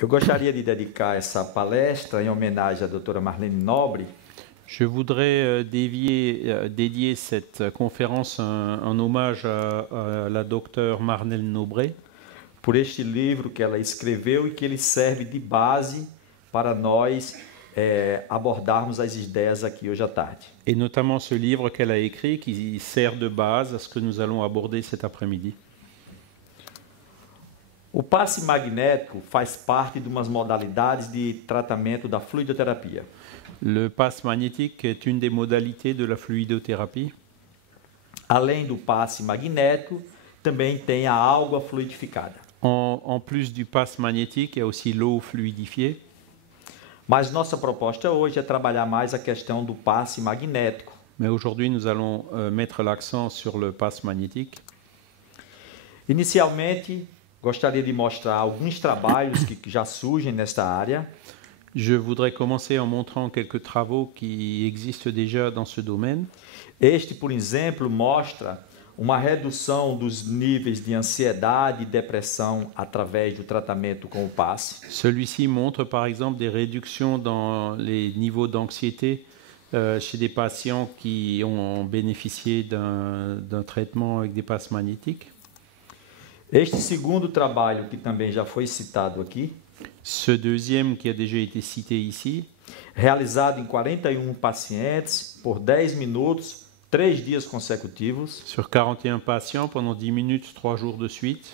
Eu gostaria de dedicar essa palestra em homenagem à doutora Marlene Nobre, Je voudrais dédier cette conférence en hommage à la docteure Marlene Nobre por este livro que ela escreveu e que ele serve de base para nós abordarmos as ideias aqui hoje à tarde. et notamment ce livre qu'elle a écrit qui sert de base à ce que nous allons aborder cet après-midi. O passe magnético faz parte de umas modalidades de tratamento da fluidoterapia. Le passe magnétique est une des modalités de la fluidothérapie. Além do passe magnético, também tem a água fluidificada. En plus du passe magnétique, il y a aussi l'eau fluidifiée. Mas nossa proposta hoje é trabalhar mais a questão do passe magnético. Mais aujourd'hui, nous allons mettre l'accent sur le passe magnétique. Inicialmente, gostaria de mostrar alguns trabalhos que já surgem nesta área. Je voudrais commencer en montrant quelques travaux qui existent déjà dans ce domaine. Este, por exemplo, mostra uma redução dos níveis de ansiedade e depressão através do tratamento com o passe. Celui-ci montre par exemple des réductions dans les niveaux d'anxiété chez des patients qui ont bénéficié d'un traitement avec des passes magnétiques. Este segundo trabalho, que também já foi citado aqui, Ce deuxième qui a déjà été cité ici, realizado em 41 pacientes por 10 minutos, 3 dias consecutivos, sur 41 patients pendant 10 minutes, 3 jours de suite,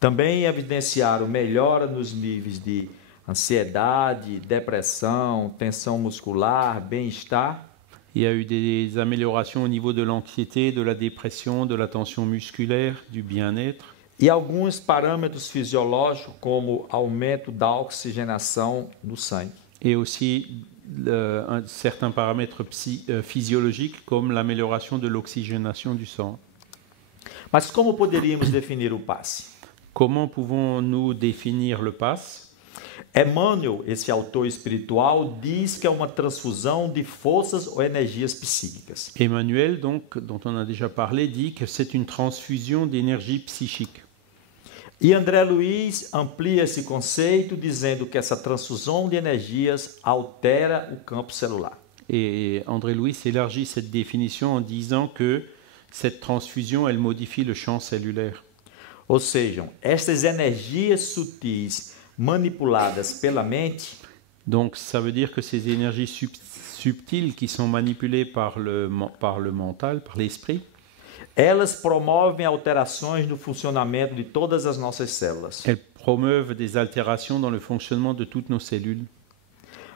também evidenciaram melhora nos níveis de ansiedade, depressão, tensão muscular, bem-estar. il y a eu des améliorations au niveau de l'anxiété, de la dépression, de la tension musculaire, du bien-être. E alguns parâmetros fisiológicos, como aumento da oxigenação no sangue. Et aussi certains paramètres physiologiques comme l'amélioration de l'oxygénation du sang. Mas como poderíamos definir o passe? Comment pouvons-nous définir le passe? Emmanuel, esse autor espiritual, diz que é uma transfusão de forças ou energias psíquicas. Emmanuel, donc, dont on a déjà parlé, dit que c'est une transfusion d'énergie psychique. E André Luiz amplia esse conceito dizendo que essa transfusão de energias altera o campo celular. Et André Louis élargit cette définition en disant que cette transfusion, elle modifie le champ cellulaire. Ou seja, estas energias sutis manipuladas pela mente, donc ça veut dire que ces énergies subtiles qui sont manipulées par le mental, par l'esprit, elas promovem alterações no funcionamento de todas as nossas células. Elles promeuvent des altérations dans le fonctionnement de toutes nos cellules.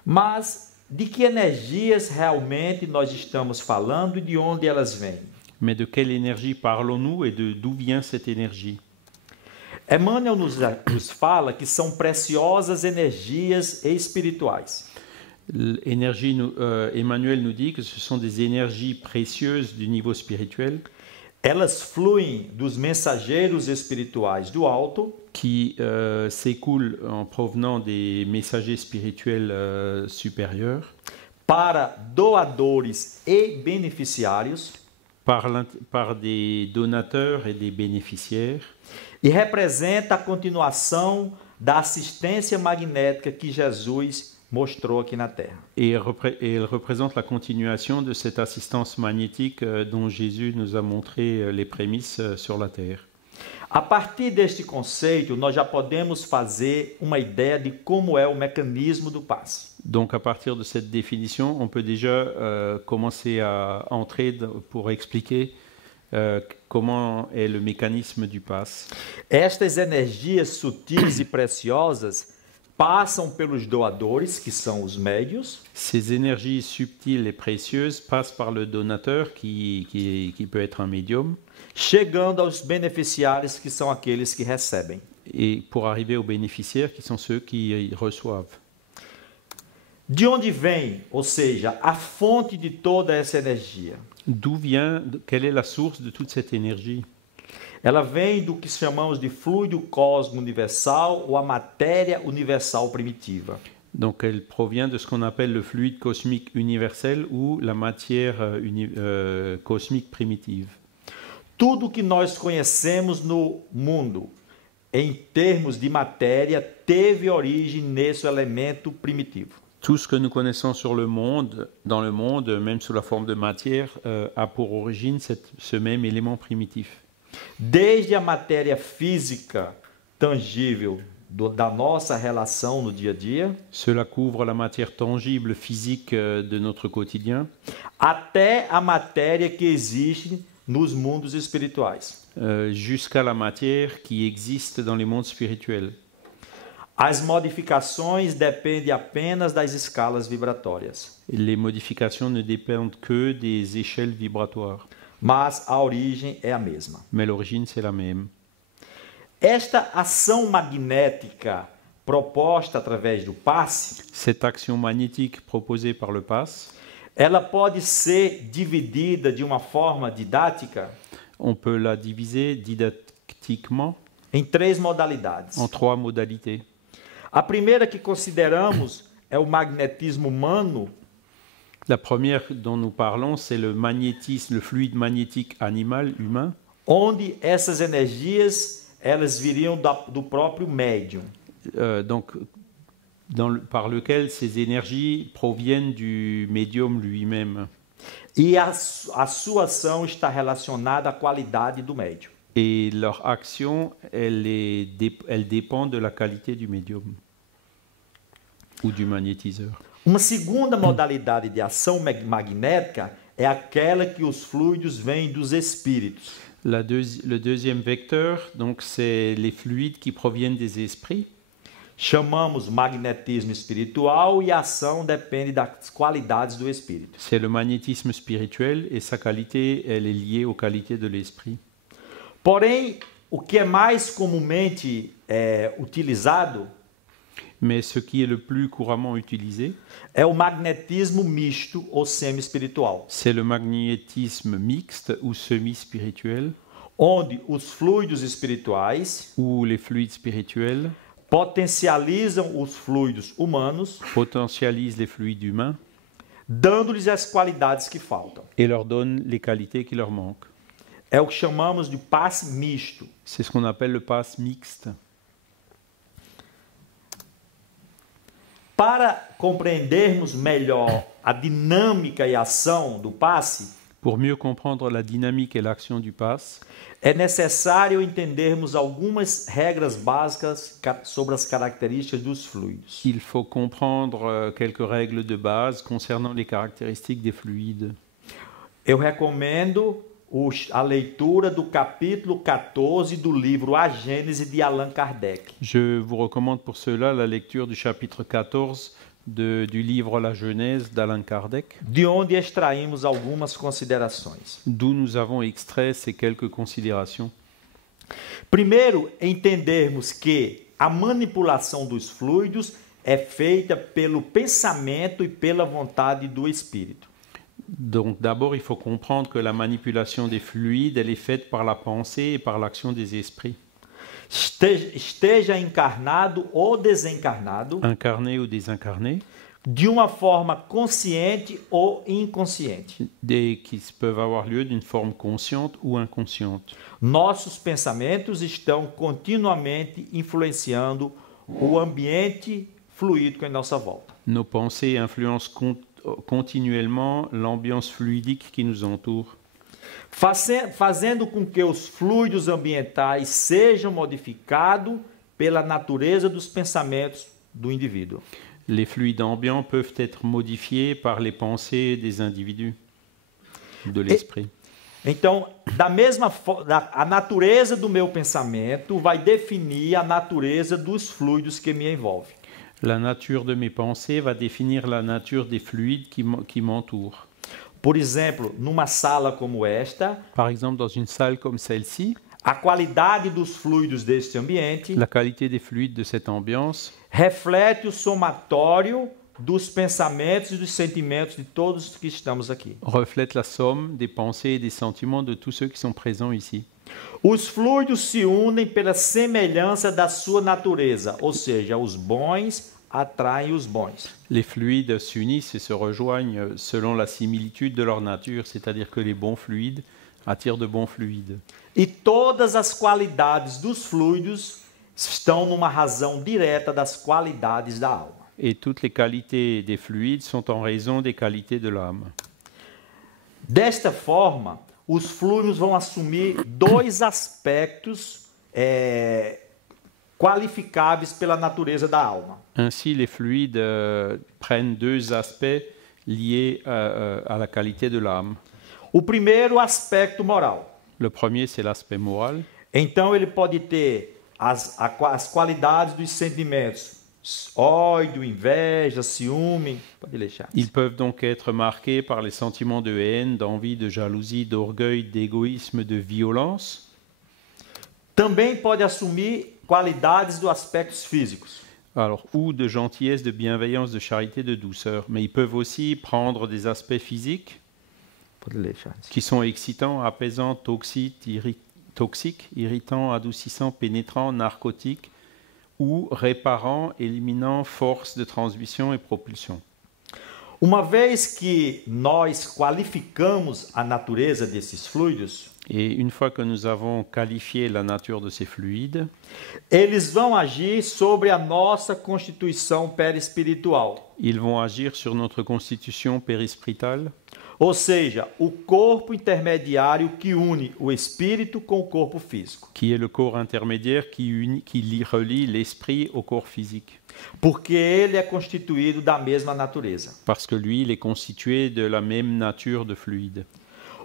Mas de que energias realmente nós estamos falando e de onde elas vêm? Mais de quelle énergie parlons-nous et d'où vient cette énergie? Emmanuel nos fala que são preciosas energias espirituais. Emmanuel nous dit que ce sont des énergies précieuses du niveau spirituel. Elas fluem dos mensageiros espirituais do alto, qui s'écoulent en provenant des messagers spirituels supérieurs, para doadores e beneficiários, par des donateurs et des bénéficiaires, e representa a continuação da assistência magnética que Jesus mostrou aqui na Terra. Et elle représente la continuation de cette assistance magnétique dont Jésus nous a montré les prémices sur la Terre. A partir deste conceito, nós já podemos fazer uma ideia de como é o mecanismo do passe. Donc, à partir de cette définition, on peut déjà commencer à entrer pour expliquer comment est le mécanisme du passe. Estas energias sutis e preciosas passam pelos doadores, que são os médios. Ces énergies subtiles et précieuses passent par le donateur, qui peut être un médium, chegando aos beneficiários, que são aqueles que recebem. Et pour arriver aux bénéficiaires, qui sont ceux qui reçoivent. De onde vem, ou seja, a fonte de toda essa energia? D'où vient, quelle est la source de toute cette énergie? Ela vem do que chamamos de fluido cósmico universal ou a matéria universal primitiva. Donc elle provient de ce qu'on appelle le fluide cosmique universel ou la matière cosmique primitive. Tudo que nós conhecemos no mundo em termos de matéria, teve origem nesse elemento primitivo. Tout ce que nous connaissons sur le monde, dans le monde, même sous la forme de matière, a pour origine ce même élément primitif. Desde a matéria física tangível da nossa relação no dia a dia, Cela couvre la matière tangible, physique de notre quotidien, até a matéria que existe nos mundos espirituais. Jusqu'à la matière qui existe dans les mondes spirituels. As modificações dependem apenas das escalas vibratórias, Les modifications ne dépendent que des échelles vibratoires, mas a origem é a mesma. mais l'origine c'est la même. Esta ação magnética proposta através do passe, Cette action magnétique proposée par le passe, ela pode ser dividida de uma forma didática on peut la diviser didactiquement em 3 modalidades. en 3 modalités. A primeira que consideramos é o magnetismo humano, La première dont nous parlons, c'est le magnétisme, le fluide magnétique animal, humain, onde essas energias elas viriam do próprio médium. donc par lequel ces énergies proviennent du médium lui-même. E a sua ação está relacionada à qualidade do médium. Et leur action, elle dépend de la qualité du médium ou du magnétiseur. Uma segunda modalidade de ação magnética é aquela que os fluidos vêm dos espíritos. Le deuxième vecteur, donc, c'est les fluides qui proviennent des esprits. Chamamos magnetismo espiritual e a ação depende das qualidades do espírito. C'est le magnétisme spirituel et sa qualité, elle est liée aux qualités de l'esprit. Porém, o que é mais comumente utilizado Mais ce qui est le plus couramment utilisé, é o magnetismo misto ou semi-espiritual, c'est le magnétisme mixte ou semi-spirituel, onde os fluidos espirituais où les fluides spirituels potencializam os fluidos humanos, potentialisent les fluides humains dando-lhes as qualidades que faltam. et leur donnent les qualités qui leur manquent. É o que chamamos de passe misto. C'est ce qu'on appelle le passe mixte. Para compreendermos melhor a dinâmica e ação do passe, Pour mieux comprendre la dynamique et l'action du passe, é necessário entendermos algumas regras básicas sobre as características dos fluidos. il faut comprendre quelques règles de base concernant les caractéristiques des fluides. Eu recomendo a leitura do capítulo 14 do livro A Gênese de Allan Kardec. Je vous recommande pour cela la lecture du chapitre 14 du livre La Genèse d'Allan Kardec, De onde extraímos algumas considerações. d'où nous avons extrait ces quelques considérations. Primeiro, entendermos que a manipulação dos fluidos é feita pelo pensamento e pela vontade do espírito. Donc d'abord, il faut comprendre que la manipulation des fluides, elle est faite par la pensée et par l'action des esprits, Esteja encarnado ou desencarnado, incarnés ou désincarnés, de uma forma consciente ou inconsciente. qui peuvent avoir lieu d'une forme consciente ou inconsciente. Nossos pensamentos estão continuamente influenciando o ambiente fluídico em nossa volta. Nos pensées influencent continuellement l'ambiance fluidique qui nous entoure, Fazendo com que os fluidos ambientais sejam modificados pela natureza dos pensamentos do indivíduo. Les fluides ambiants peuvent être modifiés par les pensées des individus, de l'esprit. Então, da mesma forma, a natureza do meu pensamento vai definir a natureza dos fluidos que me envolvem. La nature de mes pensées va définir la nature des fluides qui m'entourent. Por exemplo, numa sala como esta, Par exemple, dans une salle comme celle-ci, a qualidade dos fluidos deste ambiente la qualité des fluides de cette ambiance reflete o somatório dos pensamentos e dos sentimentos de todos que estamos aqui. reflète la somme des pensées et des sentiments de tous ceux qui sont présents ici. Os fluidos se unem pela semelhança da sua natureza, ou seja, os bons atraem os bons. Les fluides s'unissent et se rejoignent selon la similitude de leur nature, c'est-à-dire que les bons fluides attirent de bons fluides. E todas as qualidades dos fluidos estão numa razão direta das qualidades da alma. Et toutes les qualités des fluides sont en raison des qualités de l'âme. Desta forma, os fluidos vão assumir dois aspectos qualificáveis pela natureza da alma. Ainsi, les fluides prennent deux aspects liés à la qualité de l'âme. O primeiro, aspecto moral. Le premier, c'est l'aspect moral. Então, ele pode ter as qualidades dos sentimentos. Ódio, inveja, ciúme. Pode deixar. Ils peuvent donc être marqués par les sentiments de haine, d'envie, de jalousie, d'orgueil, d'égoïsme, de violence. Também pode assumir qualidades dos aspectos físicos. Alors, ou de gentillesse, de bienveillance, de charité, de douceur. Mais ils peuvent aussi prendre des aspects physiques qui sont excitants, apaisants, toxiques, irritants, adoucissants, pénétrants, narcotiques, ou réparant, éliminant force de transmission et propulsion. Uma vez que nós qualificamos a natureza desses fluidos, Et une fois que nous avons qualifié la nature de ces fluides, eles vão agir sobre a nossa constituição perispiritual. ils vont agir sur notre constitution périspritale, Ou seja, o corpo intermediário que une o espírito com o corpo físico. qui est le corps intermédiaire qui relie l'esprit au corps physique. Porque ele é constituído da mesma natureza. Parce que lui, il est constitué de la même nature de fluide.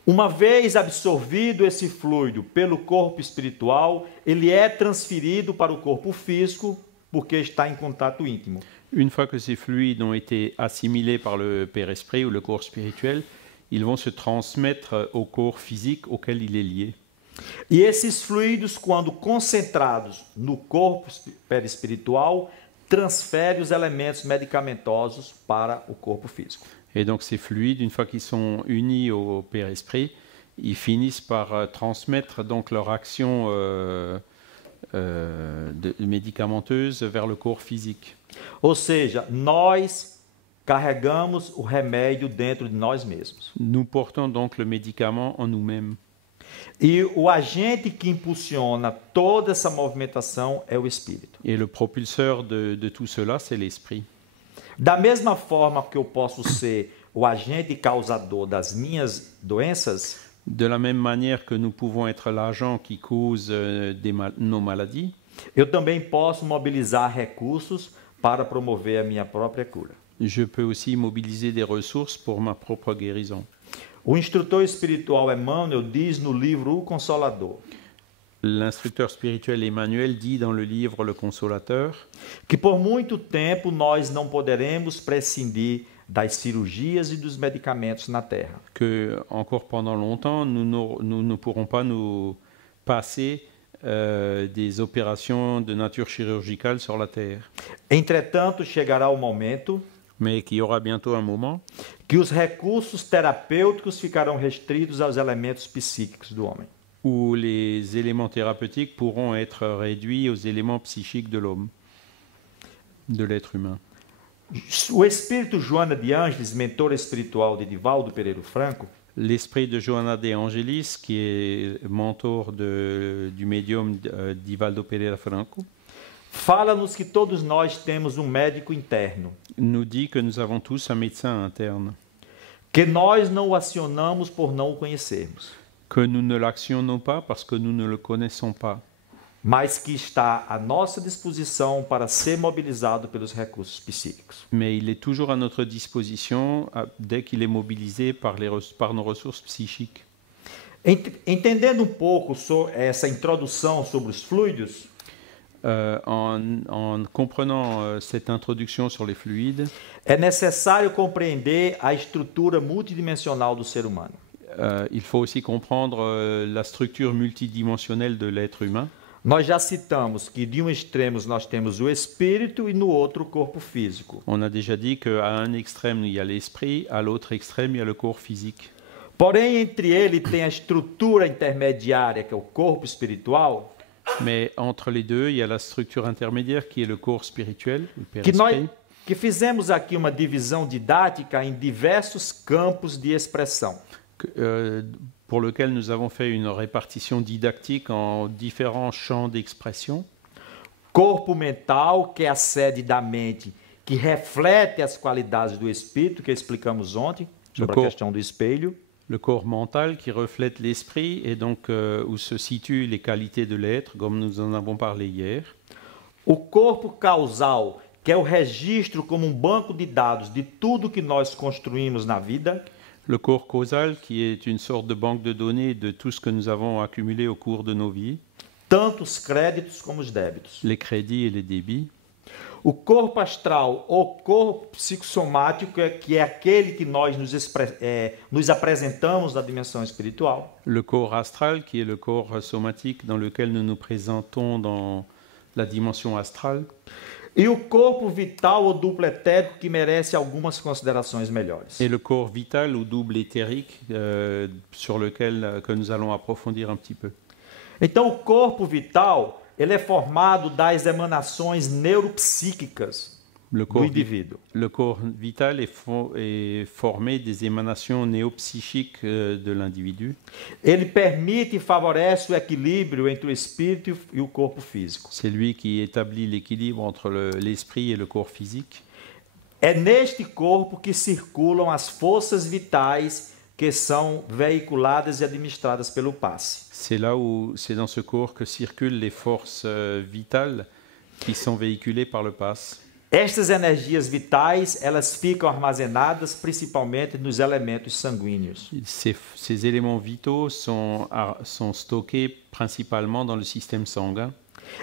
Uma vez absorvido esse fluido pelo corpo espiritual, ele é transferido para o corpo físico porque está em contato íntimo. Une fois que ces fluides ont été assimilés par le père-esprit ou le corps spirituel, ils vont se transmettre au corps physique auquel il est lié. E esses fluidos, quando concentrados no corpo perispiritual, transferem os elementos medicamentosos para o corpo físico. Et donc ces fluides, une fois qu'ils sont unis au père-esprit, ils finissent par transmettre donc leur action médicamenteuse vers le corps physique. Ou seja, nós carregamos o remédio dentro de nós mesmos. Nous portons donc le médicament en nous-mêmes. E o agente que impulsiona toda essa movimentação é o espírito. Et le propulseur de tout cela, c'est l'esprit. Da mesma forma que eu posso ser o agente causador das minhas doenças, De la même manière que nous pouvons être l'agent qui cause nos maladies, eu também posso mobilizar recursos para promover a minha própria cura. je peux aussi mobiliser des ressources pour ma propre guérison. O instrutor espiritual Emmanuel diz no livro O Consolador L'instructeur spirituel Emmanuel dit dans le livre Le Consolateur que por muito tempo nós não poderemos prescindir das cirurgias e dos medicamentos na Terra. que, encore pendant longtemps, nous ne pourrons pas nous passer des opérations de nature chirurgicale sur la Terre. Entretanto, chegará o momento Mais qu'il y aura bientôt un moment que os recursos terapêuticos ficarão restritos aos elementos psíquicos do homem. où les éléments thérapeutiques pourront être réduits aux éléments psychiques de l'homme, de l'être humain. O espírito Joana de Ângeles, mentor espiritual de Divaldo Pereira Franco, L'esprit de Johanna de Angelis, qui est mentor du médium Divaldo Pereira Franco, fala-nos que todos nós temos um médico interno, nous dit que nous avons tous un médecin interne, que nós não o acionamos por não o conhecermos, que nous ne l'actionnons pas parce que nous ne le connaissons pas, mas que está à nossa disposição para ser mobilizado pelos recursos psíquicos. mais il est toujours à notre disposition dès qu'il est mobilisé par nos ressources psychiques. Entendendo pouco sobre essa introdução sobre os fluidos, En comprenant cette introduction sur les fluides, é necessário compreender a estrutura multidimensional do ser humano. il faut aussi comprendre la structure multidimensionnelle de l'être humain. Nós já citamos que de um extremo nós temos o espírito e no outro o corpo físico. On a déjà dit qu'à un extrême, il y a l'esprit, à l'autre extrême, il y a le corps physique. Porém, entre ele tem a estrutura intermediária, que é o corpo espiritual, Mais entre les deux, il y a la structure intermédiaire qui est le corps spirituel, le que nós père-esprit, que fizemos aqui uma divisão didática em diversos campos de expressão. pour lequel nous avons fait une répartition didactique en différents champs d'expression. Corpo mental, que é a sede da mente, que reflete as qualidades do espírito, que explicamos ontem, sobre a questão do espelho. Le corps mental qui reflète l'esprit et donc où se situent les qualités de l'être, comme nous en avons parlé hier. O corpo causal, que é o registro como um banco de dados de tudo que nós construímos na vida. Le corps causal, qui est une sorte de banque de données de tout ce que nous avons accumulé au cours de nos vies. Tanto os créditos como os débitos. Les crédits et les débits. O corpo astral ou corpo psicossomático, que é aquele que nós nos apresentamos na dimensão espiritual. Le corps astral, qui est le corps somatique dans lequel nous nous présentons dans la dimension astrale. E o corpo vital ou duplo etérico, que merece algumas considerações melhores. Et le corps vital ou double éthérique, sur lequel que nous allons approfondir un petit peu. Então, o corpo vital, ele é formado das emanações neuropsíquicas do indivíduo. Le corps vital est formé des émanations néopsychiques de l'individu. Ele permite e favorece o equilíbrio entre o espírito e o corpo físico. C'est lui qui établit l'équilibre entre l'esprit et le corps physique. É neste corpo que circulam as forças vitais que são veiculadas e administradas pelo passe. C'est dans ce corps que circulent les forces vitales qui sont véhiculées par le passe. Estas energias vitais, elas ficam armazenadas principalmente nos elementos sanguíneos. Ces éléments vitaux sont stockés principalement dans le système sanguin.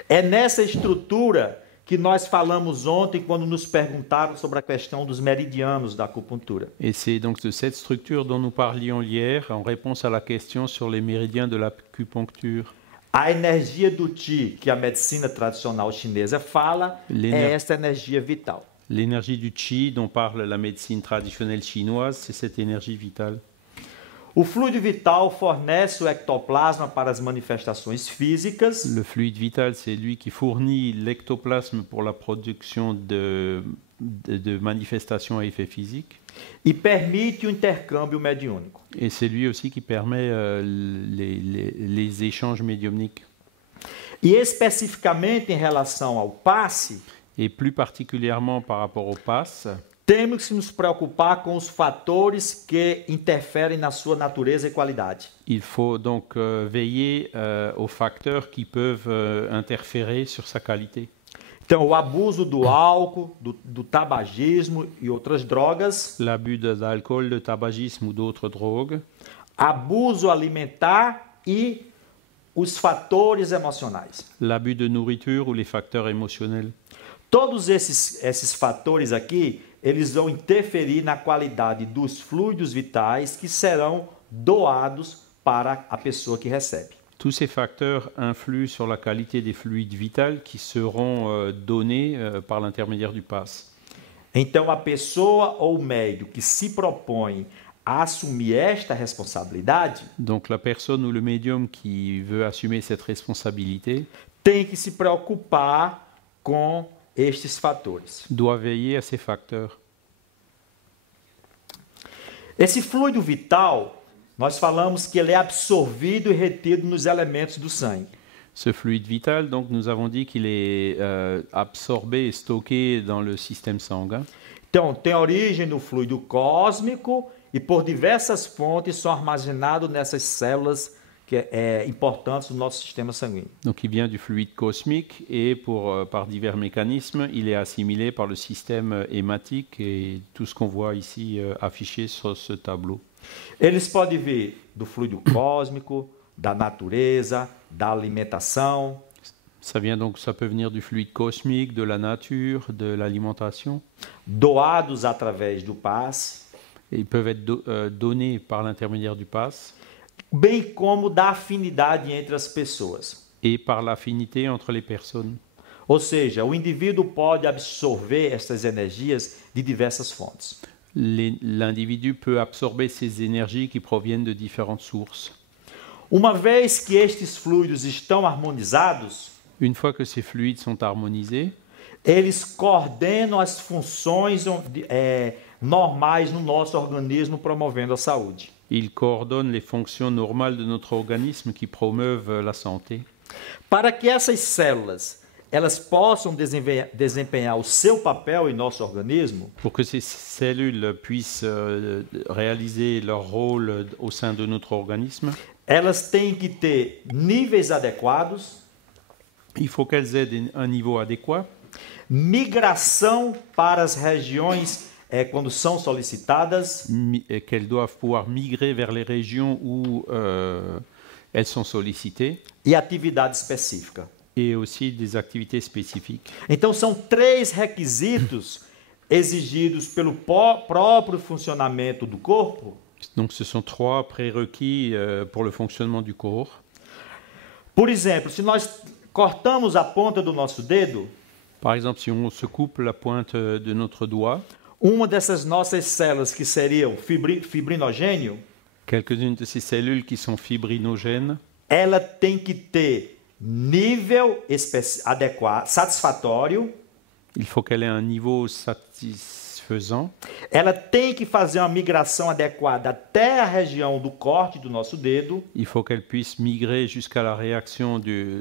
É nessa estrutura que nós falamos ontem quando nos perguntaram sobre a questão dos meridianos da acupuntura. Et c'est donc de cette structure dont nous parlions hier en réponse à la question sur les méridiens de l'acupuncture. A energia do Qi, que a medicina tradicional chinesa fala, é essa energia vital. L'énergie du Qi dont parle la médecine traditionnelle chinoise, c'est cette énergie vitale. O fluido vital fornece o ectoplasma para as manifestações físicas. Le fluide vital, c'est lui qui fournit l'ectoplasme pour la production de manifestations à effet physique. E permite o intercâmbio mediúnico. Et c'est lui aussi qui permet les échanges médiumniques. E especificamente em relação ao passe, et plus particulièrement par rapport au passe, temos que nos preocupar com os fatores que interferem na sua natureza e qualidade. Il faut donc veiller aux facteurs qui peuvent interférer sur sa qualité. Então, o abuso do álcool, do tabagismo e outras drogas. L'abus d'alcool, de tabagisme ou d'autres drogues. Abuso alimentar e os fatores emocionais. L'abus de nourriture ou les facteurs émotionnels. Todos esses fatores aqui, eles vão interferir na qualidade dos fluidos vitais que serão doados para a pessoa que recebe. Tous ces facteurs influent sur la qualité des fluides vitaux qui seront donnés par l'intermédiaire du passe. Então, a pessoa ou o médium que se propõe a assumir esta responsabilidade, donc la personne ou le médium qui veut assumer cette responsabilité, tem que se preocupar com estes fatores. Doit veiller à ces facteurs. Esse fluido vital, nós falamos que ele é absorvido e retido nos elementos do sangue. Ce fluide vital, donc nous avons dit qu'il est absorbé et stocké dans le système sanguin. Então, tem origem no fluido cósmico e por diversas fontes são armazenados nessas células importantes do nosso sistema sanguíneo. Donc il vient du fluide cosmique et par divers mécanismes, il est assimilé par le système hématique et tout ce qu'on voit ici affiché sur ce tableau. Eles podem vir do fluido cósmico, da natureza, da alimentação. Ça peut venir du fluide cosmique, de la nature, de l'alimentation. Doados através do passe. Et ils peuvent être donnés par l'intermédiaire du passe. Bem como da afinidade entre as pessoas. Et par l'affinité entre les personnes. Ou seja, o indivíduo pode absorver essas energias de diversas fontes. L'individu peut absorber ces énergies qui proviennent de différentes sources. Uma vez que estes fluidos estão harmonizados, une fois que ces fluides sont harmonisés, eles coordenam as funções normais no nosso organismo, promovendo a saúde. Ils coordonnent les fonctions normales de notre organisme qui promeuvent la santé. Para que essas células elas possam desempenhar o seu papel em nosso organismo, pour que ces cellules puissent réaliser leur rôle au sein de notre organisme, elas têm que ter níveis adequados, il faut qu'elles aient un niveau adéquat, migração para as regiões quando são solicitadas, et qu'elles doivent pouvoir migrer vers les régions où elles sont sollicitées, e atividade específica. et aussi des activités spécifiques. Então, são 3 requisitos exigidos pelo próprio funcionamento do corpo. Donc ce sont 3 prérequis pour le fonctionnement du corps. Por exemplo, se nós cortamos a ponta do nosso dedo, Par exemple, si on se coupe la pointe de notre doigt, uma dessas nossas células que seriam fibrinogênio, quelques-unes de ces cellules qui sont fibrinogènes, ela tem que ter nível adequado, satisfatório, il faut qu'elle ait un niveau satisfaisant, ela tem que fazer uma migração adequada até a região do corte do nosso dedo, il faut qu'elle puisse migrer jusqu'à la réaction,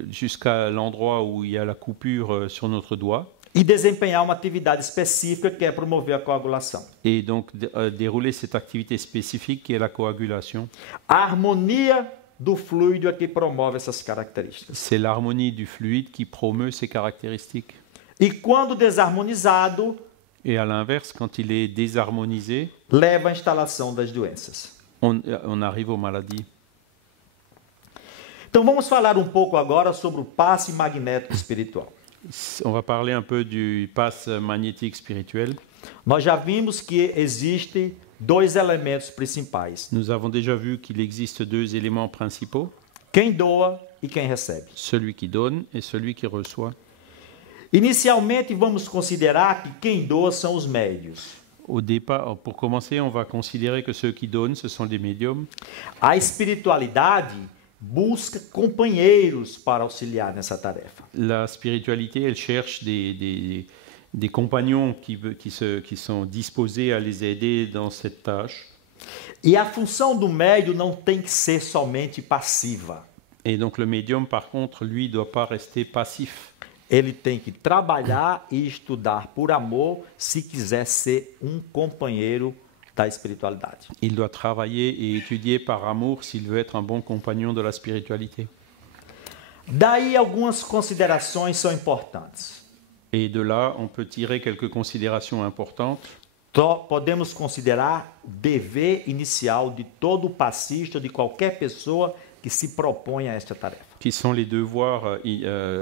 jusqu'à l'endroit où il y a la coupure sur notre doigt, e desempenhar uma atividade específica que é promover a coagulação. et donc dérouler cette activité spécifique qui est la coagulation. A harmonia do fluido é que promove essas características. C'est l'harmonie du fluide qui promeut ces caractéristiques. E quando desarmonizado, Et à l'inverse, quand il est désharmonisé, leva à instalação das doenças. on arrive aux maladies. Então vamos falar um pouco agora sobre o passe magnético espiritual. On va parler un peu du passe magnétique spirituel. Nós já vimos que existem 2 elementos principais: Nous avons déjà vu qu'il existe 2 éléments principaux, quem doa e quem recebe. celui qui donne et celui qui reçoit. Inicialmente, vamos considerar que quem doa são os médios. Au départ, pour commencer, on va considérer que ceux qui donnent, ce sont les médiums. A espiritualidade busca companheiros para auxiliar nessa tarefa. La spiritualité, elle cherche des compagnons qui sont disposés à les aider dans cette tâche. E a função do médium não tem que ser somente passiva. Et donc le médium, par contre, lui, ne doit pas rester passif. Ele tem que trabalhar e estudar por amor se quiser ser um companheiro da espiritualidade. Il doit travailler et étudier par amour s'il veut être un bon compagnon de la spiritualité. Daí algumas considerações são importantes. Et de là, on peut tirer quelques considérations importantes. Podemos considerar o dever inicial de todo passista, de qualquer pessoa que se propõe a esta tarefa. Qui sont les devoirs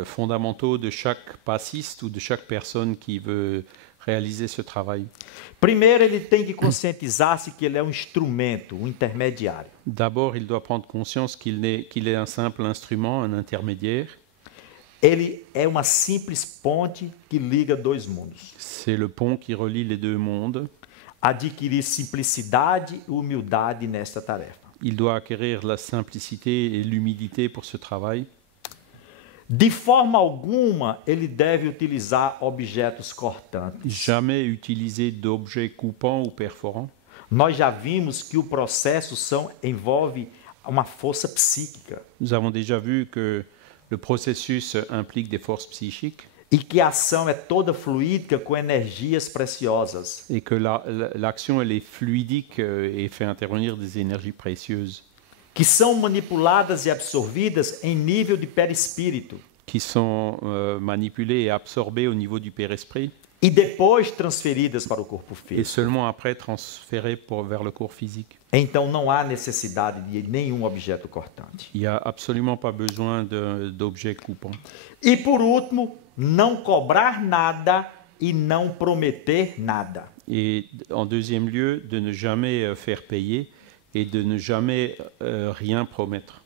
fondamentaux de chaque passiste ou de chaque personne qui veut réaliser ce travail. Primeiro, ele tem que conscientizar-se que ele é um instrumento, um intermediário. D'abord, il doit prendre conscience qu'il est un simple instrument, un intermédiaire. Ele é uma simples ponte que liga 2 mundos. C'est le pont qui relie les 2 mondes. Adquirir simplicidade e humildade nesta tarefa. Il doit acquérir la simplicité et l'humilité pour ce travail. De forma alguma, ele deve utilizar objetos cortantes. Jamais utiliser d'objets coupants ou perforants. Nós já vimos que o processo envolve uma força psíquica. Nous avons déjà vu que le processus implique des forces psychiques. E que a ação é toda fluídica com energias preciosas. Et que l'action elle est fluidique et fait intervenir des énergies précieuses. Que são manipuladas e absorvidas em nível de perispírito. Qui sont manipulées et absorbées au niveau du père-esprit. E depois transferidas para o corpo Et físico. seulement après transférées vers le corps physique. Então não há necessidade de nenhum objeto cortante. Il n'y a absolument pas besoin d'objets coupants. E por último, não cobrar nada e não prometer nada. Et en deuxième lieu, de ne jamais faire payer et de ne jamais rien promettre.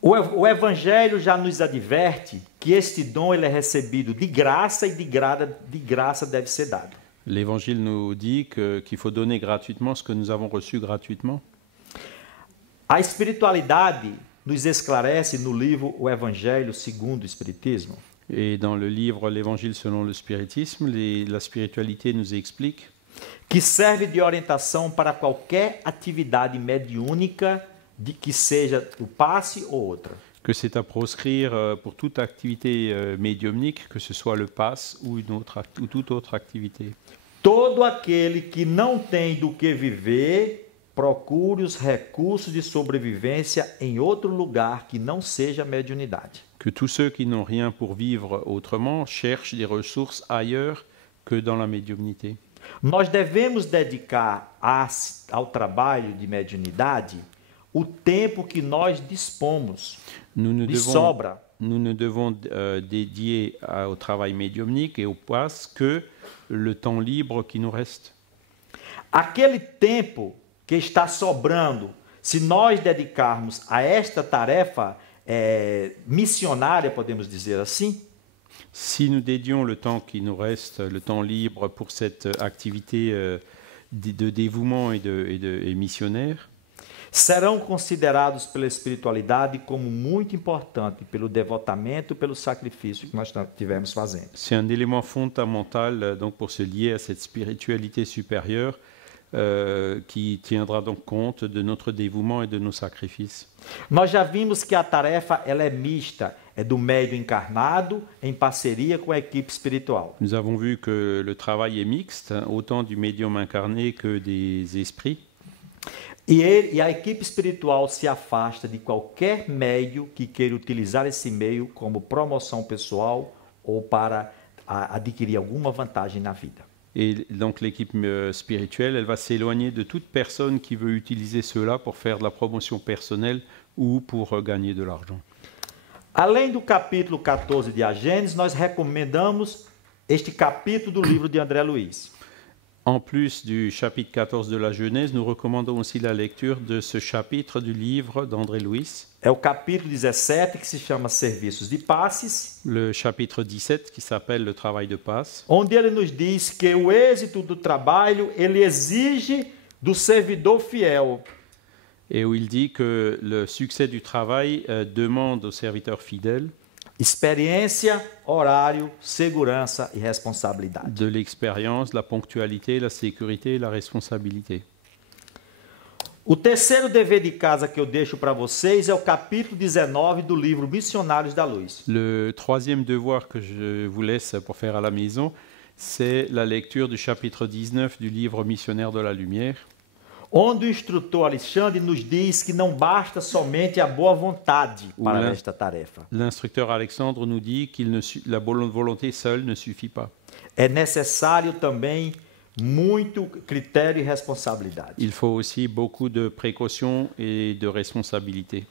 O Evangelho já nos adverte que este dom ele é recebido de graça e de graça deve ser dado. L'Évangile nous dit qu'il faut donner gratuitement ce que nous avons reçu gratuitement. A espiritualidade nos esclarece no livro O Evangelho segundo o Espiritismo. Et dans le livre L'Évangile selon le spiritisme, la spiritualité nous explique que serve de orientação para qualquer atividade mediúnica, de que seja o passe ou outra. que c'est à proscrire pour toute activité médiumnique, que ce soit le pass ou toute autre activité. Todo aquele que não tem do que viver, procure os recursos de sobrevivência em outro lugar que não seja mediunidade. Que tous ceux qui n'ont rien pour vivre autrement cherchent des ressources ailleurs que dans la médiumnité. Nós devemos dedicar ao trabalho de mediunidade o tempo que nós dispomos, de sobra. Nous ne devons dédier au travail médiumnique et au pass que le temps libre qui nous reste. Aquele tempo que está sobrando, se nós dedicarmos a esta tarefa missionária, podemos dizer assim, si nous dédions le temps qui nous reste, le temps libre pour cette activité de dévouement et missionnaire, serão considerados pela espiritualidade como muito importante pelo devotamento, pelo sacrifício que nós tivemos fazendo. C'est un élément fondamental donc pour se lier à cette spiritualité supérieure qui tiendra donc compte de notre dévouement et de nos sacrifices. Nós já vimos que a tarefa ela é mista, é do médium encarnado em parceria com a equipe espiritual. Nous avons vu que le travail est mixte, autant du médium incarné que des esprits. E a equipe espiritual se afasta de qualquer meio que queira utilizar esse meio como promoção pessoal ou para adquirir alguma vantagem na vida. Et donc l'équipe spirituelle, elle va s'éloigner de toute personne qui veut utiliser cela pour faire de la promotion personnelle ou pour gagner de l'argent. Além do capítulo 14 de A Gênesis, nós recomendamos este capítulo do livro de André Luiz. En plus du chapitre 14 de la Genèse, nous recommandons aussi la lecture de ce chapitre du livre d'André Luiz. É o capítulo 17 que se chama Serviços de Passes. Le chapitre 17 qui s'appelle le travail de passe. Onde ele nos diz que o êxito do trabalho ele exige do servidor fiel. Et où il dit que le succès du travail demande aux serviteurs fidèles experiência, horário, segurança e responsabilidade. De l'expérience, la ponctualité, la sécurité et la responsabilité. O terceiro dever de casa que eu deixo para vocês é o capítulo 19 do livro Missionários da Luz. Le troisième devoir que je vous laisse pour faire à la maison, c'est la lecture du chapitre 19 du livre Missionnaires de la Lumière. Onde o instrutor Alexandre nos diz que não basta somente a boa vontade para esta tarefa. L'instructeur Alexandre nous dit que la volonté seule ne suffit pas. É necessário também muito critério e responsabilidade. Il faut aussi beaucoup de précautions et de responsabilité.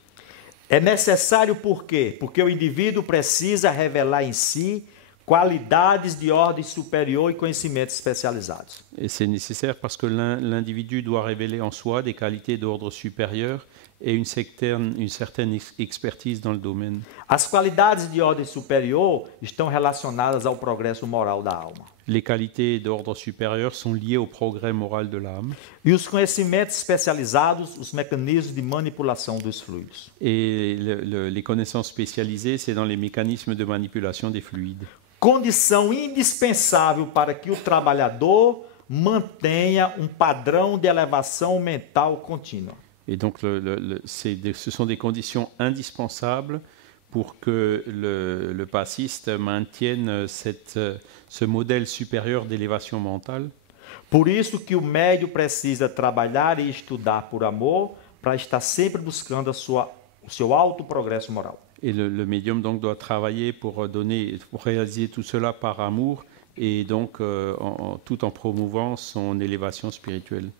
É necessário por quê? Porque o indivíduo precisa revelar em si qualidades de ordem superior e conhecimentos especializados. Et c'est nécessaire parce que l'individu doit révéler en soi des qualités d'ordre supérieur et une certaine expertise dans le domaine. As qualidades de ordem superior estão relacionadas ao progresso moral da alma. Les qualités d'ordre supérieur sont liées au progrès moral de l'âme. E os conhecimentos especializados, os mecanismos de manipulação dos fluidos. Et les connaissances spécialisées, c'est dans les mécanismes de manipulation des fluides. Condição indispensável para que o trabalhador mantenha padrão de elevação mental contínua. Et donc, ce sont des conditions indispensables pour que le passiste maintienne ce modèle supérieur d'élévation mentale. Por isso que o médium precisa trabalhar e estudar por amor para estar sempre buscando o seu alto progresso moral. Et le médium donc doit travailler pour réaliser tout cela par amour et donc tout en promouvant son élévation spirituelle.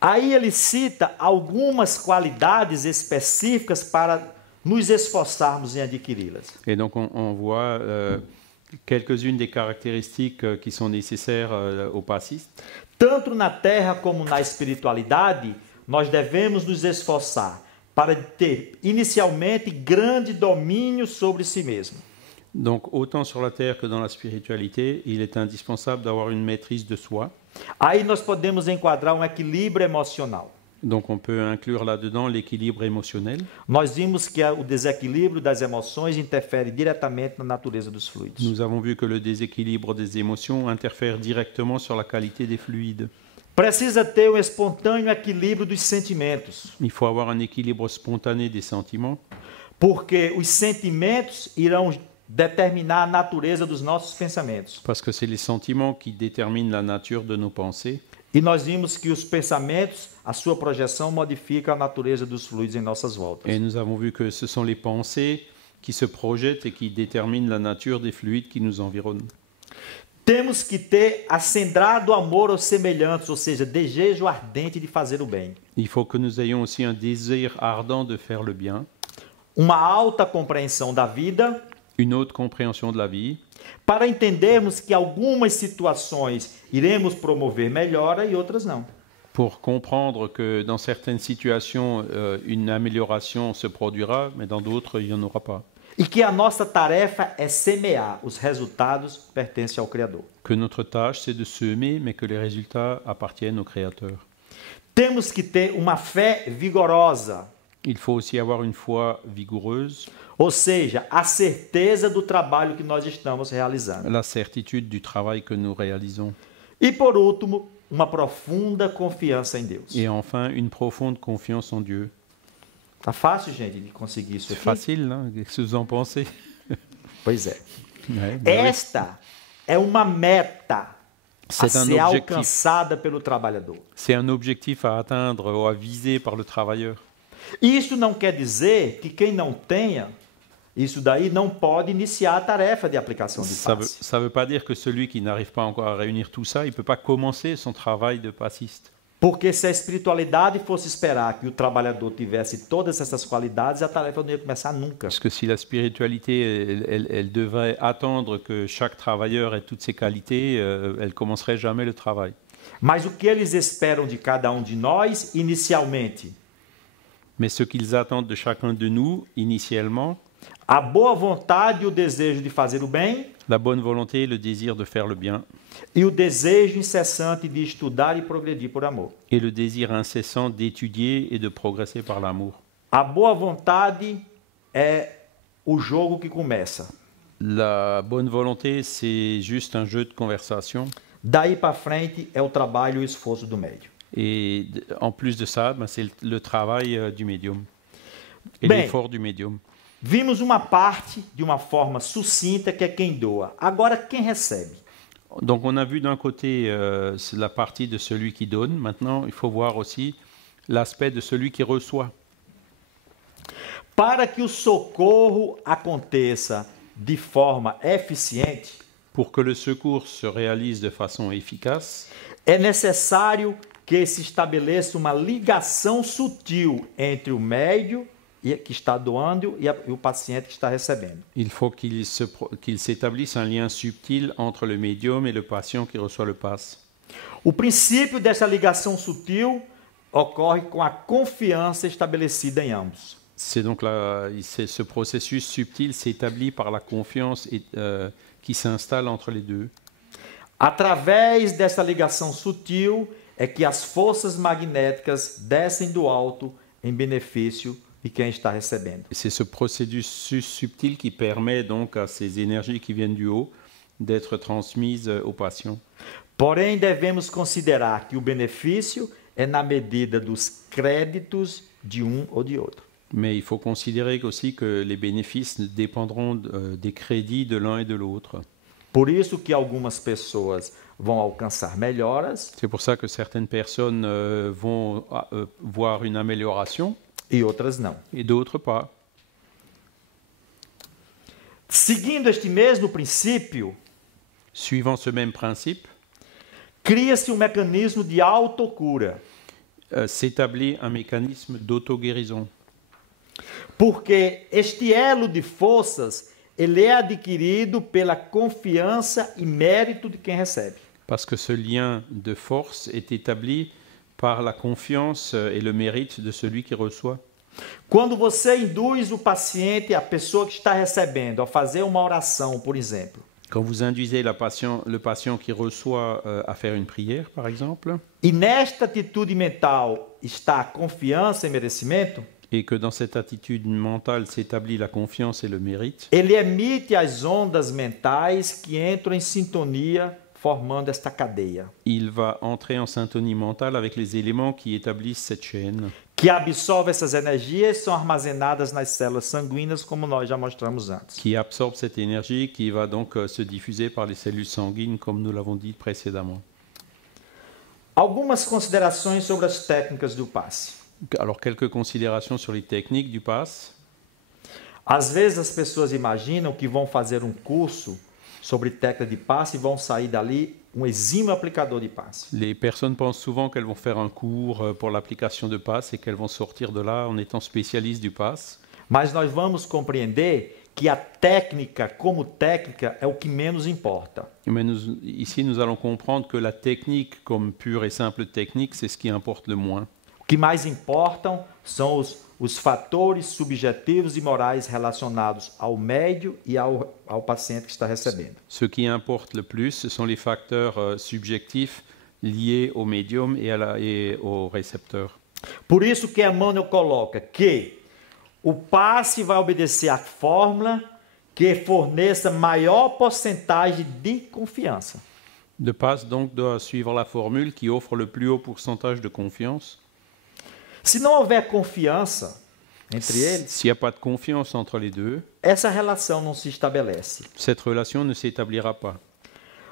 Aí ele cita algumas qualidades específicas para nos esforçarmos em adquiri-las. Et donc on voit quelques-unes des caractéristiques qui sont nécessaires au passiste. Tanto na terra como na espiritualidade, nós devemos nos esforçar para ter inicialmente grande domínio sobre si mesmo. Donc autant sur la terre que dans la spiritualité, il est indispensable d'avoir une maîtrise de soi. Aí nós podemos enquadrar equilíbrio emocional. Donc on peut inclure là-dedans l'équilibre émotionnel. Nós vimos que o desequilíbrio das emoções interfere diretamente na natureza dos fluidos. Nous avons vu que le déséquilibre des émotions interfère directement sur la qualité des fluides. Precisa ter espontâneo equilíbrio dos sentimentos. Il faut avoir un équilibre spontané des sentiments. Porque os sentimentos irão determinar a natureza dos nossos pensamentos. Parce que c'est les sentiments qui déterminent la nature de nos pensées. E nós vimos que os pensamentos, a sua projeção modifica a natureza dos fluidos em nossas voltas. Et nous avons vu que ce sont les pensées qui se projettent et qui déterminent la nature des fluides qui nous environnent. Temos que ter acendrado amor aos semelhantes, ou seja, desejo ardente de fazer o bem. Il faut que nous ayons aussi un désir ardent de faire le bien, Uma alta compreensão da vida, une haute compréhension de la vie, para entendermos que algumas situações iremos promover melhora e outras não. pour comprendre que dans certaines situations, une amélioration se produira, mais dans d'autres, il n'y en aura pas. E que a nossa tarefa é semear, os resultados pertencem ao Criador. Que notre tâche, c'est de semer, mais que les résultats appartiennent au Créateur. Temos que ter uma fé vigorosa, Il faut aussi avoir une foi vigoureuse, ou seja, a certeza do trabalho que nós estamos realizando. la certitude du travail que nous réalisons. E por último, uma profunda confiança em Deus. Et enfin, une profonde confiance en Dieu. Tá fácil, gente, de conseguir isso C'est aqui? facile, hein? Qu'est-ce que vous en pensez? Pois é. Ouais, bah oui. Esta é uma meta a C'est un ser objectif. alcançada pelo trabalhador. C'est un objectif à atteindre ou à viser par le travailleur. Isso não quer dizer que quem não tenha isso daí não pode iniciar a tarefa de aplicação de Ça passe. ne veut pas dire que celui qui n'arrive pas encore à réunir tout ça, il ne peut pas commencer son travail de passiste. Porque se a espiritualidade fosse esperar que o trabalhador tivesse todas essas qualidades, a tarefa não ia começar nunca. Parce que si la spiritualité, elle devrait attendre que chaque travailleur ait toutes ses qualités, elle commencerait jamais le travail. Mas o que eles esperam de cada um de nós inicialmente? Mais ce qu'ils attendent de chacun de nous, initialement, A boa vontade e o desejo de fazer o bem la bonne volonté, le désir de faire le bien, e o desejo incessante de estudar e progredir por amor. et le désir incessant d'étudier et de progresser par l'amour. A boa vontade é o jogo que começa. La bonne volonté, c'est juste un jeu de conversation. Daí para frente é o trabalho e o esforço do médio. Et en plus de ça, ben, c'est le travail du médium et Ben. l'effort du médium. Vimos uma parte de uma forma sucinta que é quem doa. Agora quem recebe? Donc on a vu d'un côté c'est la partie de celui qui donne. Maintenant, il faut voir aussi l'aspect de celui qui reçoit. Para que o socorro aconteça de forma eficiente, Pour que le secours se réalise de façon efficace, é necessário que se estabeleça uma ligação sutil entre o médio que está doando e o paciente que está recebendo. il faut qu'il s'établisse un lien subtil entre le médium et le patient qui reçoit le passe. O princípio dessa ligação sutil ocorre com a confiança estabelecida em ambos. C'est donc ce processus subtil s'établit par la confiance qui s'installe entre les deux. Através dessa ligação sutil é que as forças magnéticas descem do alto em benefício de quem está recebendo. Et c'est ce processus subtil qui permet donc à ces énergies qui viennent du haut d'être transmises aux patients. Porém, devemos considerar que o benefício é na medida dos créditos de um ou de outro. Mais il faut considérer aussi que les bénéfices dépendront des crédits de l'un et de l'autre. Por isso que algumas pessoas vão alcançar melhoras C'est pour ça que certaines personnes vont voir une amélioration e outras não. et d'autres pas. Seguindo este mesmo princípio, Suivant ce même principe, cria-se um mecanismo de autocura, s'établit un mécanisme d'auto-guérison. porque este elo de forças ele é adquirido pela confiança e mérito de quem recebe. Parce que ce lien de force est établi par la confiance et le mérite de celui qui reçoit. Quando você induz o paciente, a pessoa que está recebendo, a fazer uma oração, por exemplo, Quand vous induisez le patient qui reçoit à faire une prière, par exemple, e nesta atitude mental está a confiança e merecimento, et que dans cette attitude mentale s'établit la confiance et le mérite, ele emite as ondas mentais que entram em sintonia formando esta cadeia, il va entrer en syntonie mentale avec les éléments qui établissent cette chaîne, que absorve essas energias e são armazenadas nas células sanguíneas, como nós já mostramos antes. qui absorbe cette énergie qui va donc se diffuser par les cellules sanguines, comme nous l'avons dit précédemment. Algumas considerações sobre as técnicas do passe. Alors, quelques considérations sur les techniques du pass. Às vezes as pessoas imaginam que vão fazer um curso sobre técnica de passe e vão sair dali um exímio aplicador de passe. Les personnes pensent souvent qu'elles vont faire un cours pour l'application de pass et qu'elles vont sortir de là en étant spécialistes du pass. Mas nós vamos compreender que a técnica, como técnica, é o que menos importa. Mais ici, nous allons comprendre que la technique, comme pure et simple technique, c'est ce qui importe le moins. O que mais importam são os fatores subjetivos e morais relacionados ao médio e ao paciente que está recebendo. Ce qui importe le plus, ce sont les facteurs subjectifs liés au médium et au récepteur. Por isso que Emmanuel coloca que o passe vai obedecer à fórmula que forneça maior porcentagem de confiança. Le pass donc doit suivre la formule qui offre le plus haut pourcentage de confiance. Se não houver confiança entre eles, s'il n'y a pas de confiance entre les deux, essa relação não se estabelece. Cette relation ne s'établira pas.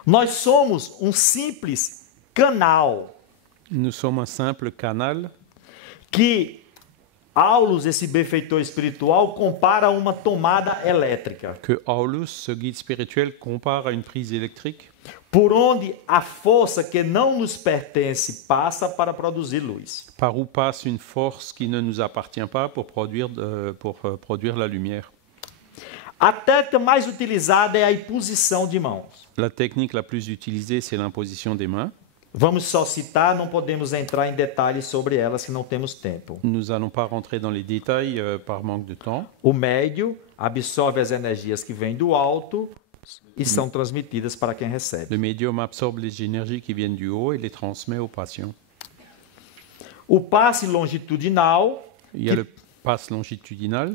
Nós somos um simples canal Nous sommes un simple canal que Aulus, esse benfeitor espiritual, compara a uma tomada elétrica, que Aulus, ce guide spirituel, compare à une prise électrique por onde a força que não nos pertence passa para produzir luz. par où passe une force qui ne nous appartient pas pour produire la lumière. A técnica mais utilizada é a imposição de mãos. La technique la plus utilisée, c'est l'imposition des mains. Vamos só citar, não podemos entrar em detalhes sobre elas, que não temos tempo. Nous n'allons pas rentrer dans les détails par manque de temps. O médio absorve as energias que vêm do alto e são transmitidas para quem recebe. Le médium absorbe les énergies qui viennent du haut et les transmet au patient. O passe longitudinal, Il y a le passe longitudinal,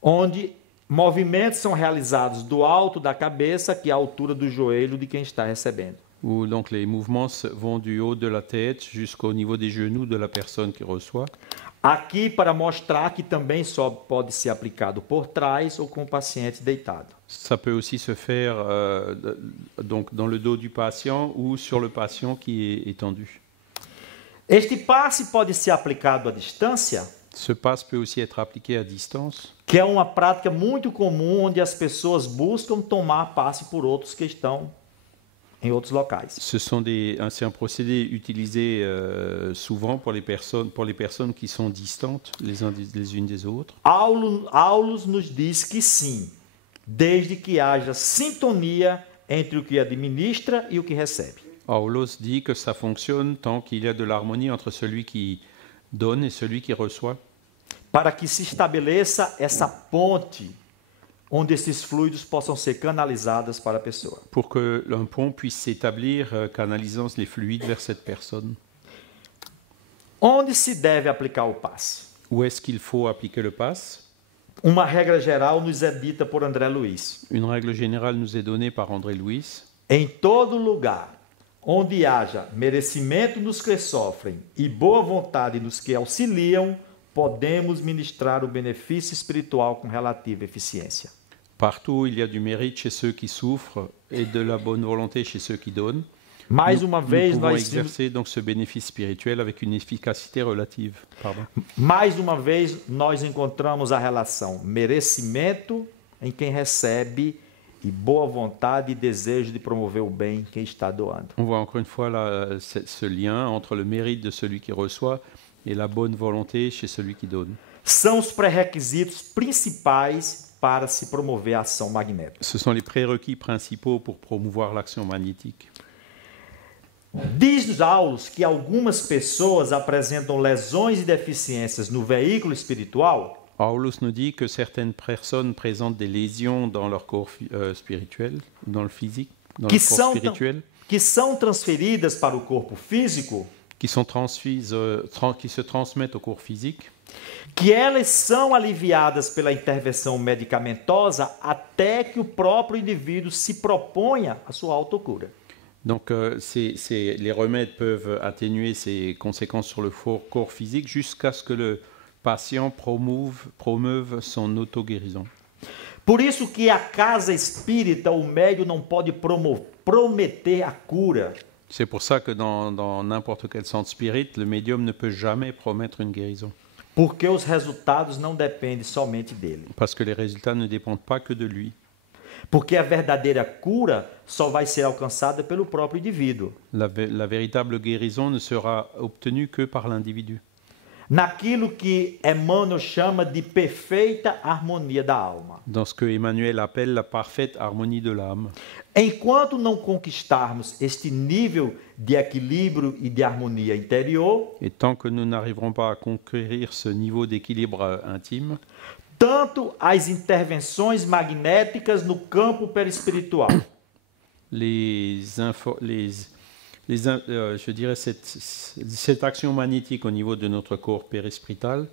onde movimentos são realizados do alto da cabeça, que é a altura do joelho de quem está recebendo. où donc les mouvements vont du haut de la tête jusqu'au niveau des genoux de la personne qui reçoit. Aqui para mostrar que também só pode ser aplicado por trás ou com o paciente deitado. Ça peut aussi se faire donc dans le dos du patient ou sur le patient qui est étendu. Este passe pode ser aplicado à distância, Ce passe peut aussi être appliqué à distance, que é uma prática muito comum onde as pessoas buscam tomar passe por outros que estão em outros locais. c'est un procédé utilisé souvent pour les personnes qui sont distantes les unes des autres. Aulus nos diz que sim, desde que haja sintonia entre o que administra e o que recebe. Aulus dit que ça fonctionne tant qu'il y a de l'harmonie entre celui qui donne et celui qui reçoit, Para que se estabeleça essa ponte onde esses fluidos possam ser canalizados para a pessoa. pour que un pont puisse s'établir canalisant les fluides vers cette personne. Onde se deve aplicar o passe? Où est-ce qu'il faut appliquer le passe? Uma regra geral nos é dita por André Luiz. Une règle générale nous est donnée par André Luiz. Em todo lugar onde haja merecimento nos que sofrem e boa vontade nos que auxiliam, podemos ministrar o benefício espiritual com relativa eficiência. Partout où il y a du mérite chez ceux qui souffrent et de la bonne volonté chez ceux qui donnent, Mais uma nous vez pouvons nós exercer donc ce bénéfice spirituel avec une efficacité relative. Pardon. Mais uma vez nós encontramos a relação merecimento em quem recebe e boa vontade e desejo de promover o bem em quem está doando. On voit encore une fois là, ce lien entre le mérite de celui qui reçoit et la bonne volonté chez celui qui donne. São os pré-requisitos principais para se promover a ação magnética. Ce sont les prérequis principaux pour promouvoir l'action magnétique. Diz Aulus que algumas pessoas apresentam lesões e deficiências no veículo espiritual Aulus nous dit que certaines personnes présentent des lésions dans leur corps spirituel, dans le physique, dans que le corps spirituel, que são transferidas para o corpo físico, qui se transmettent au corps physique, que elas são aliviadas pela intervenção medicamentosa até que o próprio indivíduo se proponha a sua autocura. Donc les remèdes peuvent atténuer ces conséquences sur le corps physique jusqu'à ce que le patient promeuve son auto-guérison. Por isso que a casa espírita, o médium não pode prometer a cura. C'est pour ça que dans n'importe quel centre spirit, le médium ne peut jamais promettre une guérison. Porque os resultados não dependem somente dele. Parce que les résultats ne dépendent pas que de lui. Porque a verdadeira cura só vai ser alcançada pelo próprio indivíduo. La véritable guérison ne sera obtenue que par l'individu. Naquilo que Emmanuel chama de perfeita harmonia da alma. Dans ce que Emmanuel appelle la parfaite harmonie de l'âme. Enquanto não conquistarmos este nível de equilíbrio e de harmonia interior, et tant que nous n'arriverons pas à conquérir ce niveau d'équilibre intime, tanto as intervenções magnéticas no campo perispiritual, je dirais cette action magnétique au niveau de notre corps périspiritual,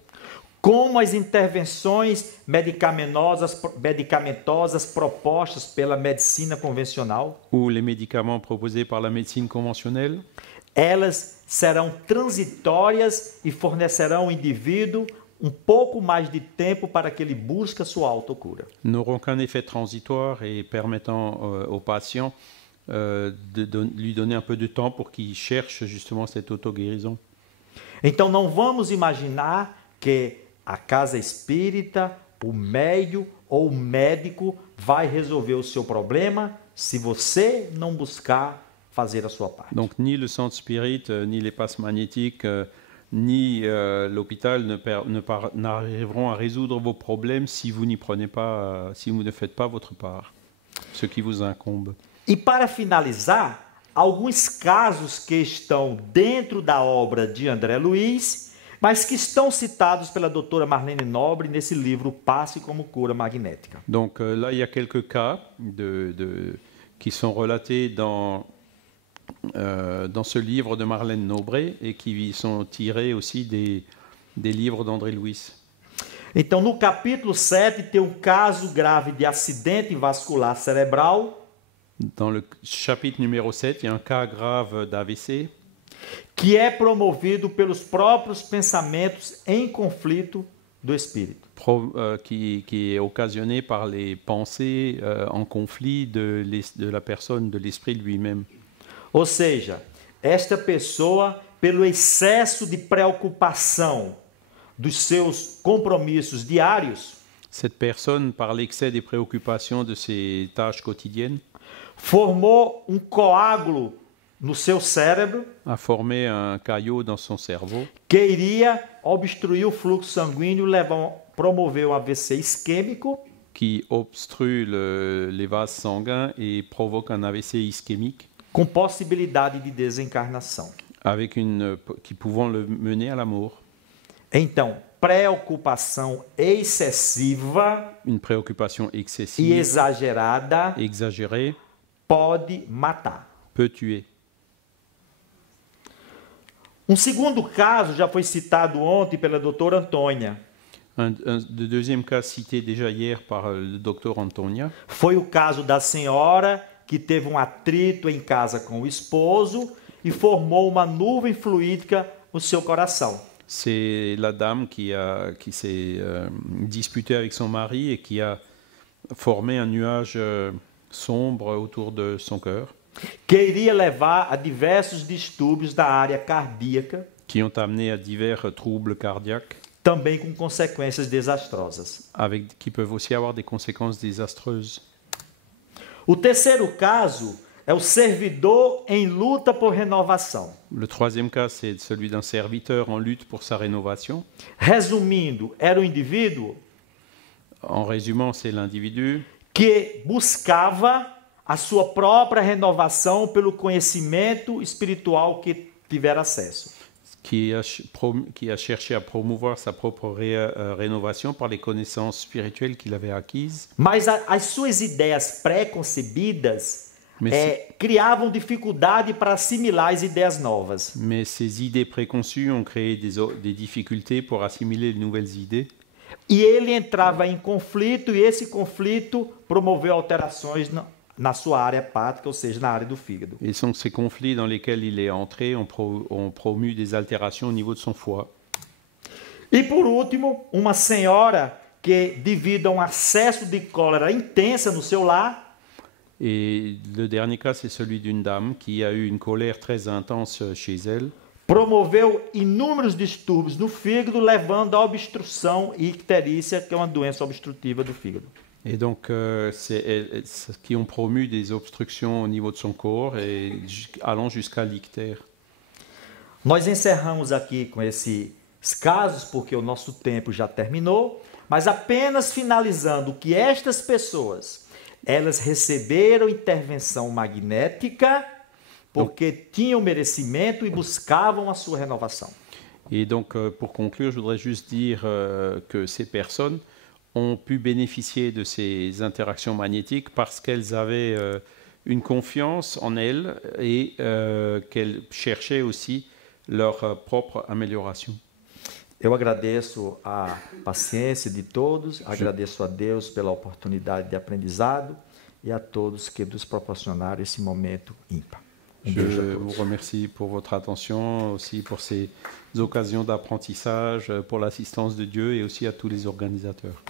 como as intervenções medicamentosas propostas pela medicina convencional, ou les médicaments proposés par la médecine conventionnelle, elas serão transitórias e fornecerão ao indivíduo pouco mais de tempo para que ele busque a sua autocura. N'auront qu'un effet transitoire et permettant au patient lui donner un peu de temps pour qu'il cherche justement cette auto-guérison. Então não vamos imaginar que a casa espírita, o médium ou o médico vai resolver o seu problema se você não buscar fazer a sua parte. Donc ni le centre spirit, ni les passes magnétiques, ni l'hôpital n'arriveront à résoudre vos problèmes si vous n'y prenez pas, si vous ne faites pas votre part, ce qui vous incombe. E para finalizar, alguns casos que estão dentro da obra de André Luiz, mas que estão citados pela doutora Marlene Nobre nesse livro Passe como Cura Magnética. Donc là, il y a quelques cas qui sont relatés dans ce livre de Marlène Nobre et qui sont tirés aussi des livres d'André Luiz. Então, no capítulo 7, tem caso grave de acidente vascular cerebral. Dans le chapitre numéro 7, il y a un cas grave d'AVC. Que é promovido pelos próprios pensamentos em conflito do espírito. Qui est occasionné par les pensées en conflit de la personne, de l'esprit lui-même. Ou seja, esta pessoa, pelo excesso de preocupação dos seus compromissos diários, cette personne, par l'excès des préoccupations de ses tâches quotidiennes, formou coágulo no seu cérebro, a formé un caillot dans son cerveau, que iria obstruir o fluxo sanguíneo, promover um AVC isquêmico, qui obstrue les vases sanguins et provoque un AVC ischémique, com possibilidade de desencarnação, qui pouvant le mener à la mort. Então, preocupação excessiva, une préoccupation excessive e exagerada, exagérée, pode matar. Peut tuer. Um segundo caso já foi citado ontem pela doutora Antônia. Le deuxième cas cité déjà hier par le docteur Antonia. Foi o caso da senhora que teve atrito em casa com o esposo e formou uma nuvem fluídica no seu coração. C'est la dame qui s'est disputée avec son mari et qui a formé un nuage sombre autour de son cœur. Que iria levar a diversos distúrbios da área cardíaca. Qui ont amené à divers troubles cardiaques. Também com consequências desastrosas. Qui peuvent aussi avoir des conséquences désastreuses. O terceiro caso é o servidor em luta por renovação. Le troisième cas, c'est celui d'un serviteur en lutte pour sa rénovation. Resumindo, era o indivíduo. En résumant, c'est l'individu que buscava a sua própria renovação pelo conhecimento espiritual que tiver acesso. Qui a cherché à promouvoir sa propre rénovation par les connaissances spirituelles qu'il avait acquises. Mas as suas ideias pré-concebidas criavam dificuldade para assimilar as ideias novas. Mais ces idées préconçues ont créé des difficultés pour assimiler les nouvelles idées. E ele entrava em conflito e esse conflito promoveu alterações na sua área hepática, ou seja, na área do fígado. Et donc ces conflits dans lesquels il est entré ont promu des altérations au niveau de son foie. E por último, uma senhora que, devido a um acesso de cólera intensa no seu lar, Et le dernier cas, c'est celui d'une dame qui a eu une colère très intense chez elle. promoveu inúmeros distúrbios no fígado, levando à obstrução e icterícia, que é uma doença obstrutiva do fígado. Et donc, qui ont promu des obstructions au niveau de son corps et allant jusqu'à l'ictère. Nós encerramos aqui com esses casos, porque o nosso tempo já terminou, mas apenas finalizando que estas pessoas, elas receberam intervenção magnética porque tinham merecimento e buscavam a sua renovação. Et donc, pour conclure, je voudrais juste dire que ces personnes ont pu bénéficier de ces interactions magnétiques parce qu'elles avaient une confiance en elles et qu'elles cherchaient aussi leur propre amélioration. Eu agradeço a paciência de todos, agradeço a Deus pela oportunidade de aprendizado e a todos que nos proporcionaram esse momento ímpar. Je vous remercie pour votre attention, aussi pour ces occasions d'apprentissage, pour l'assistance de Dieu et aussi à tous les organisateurs.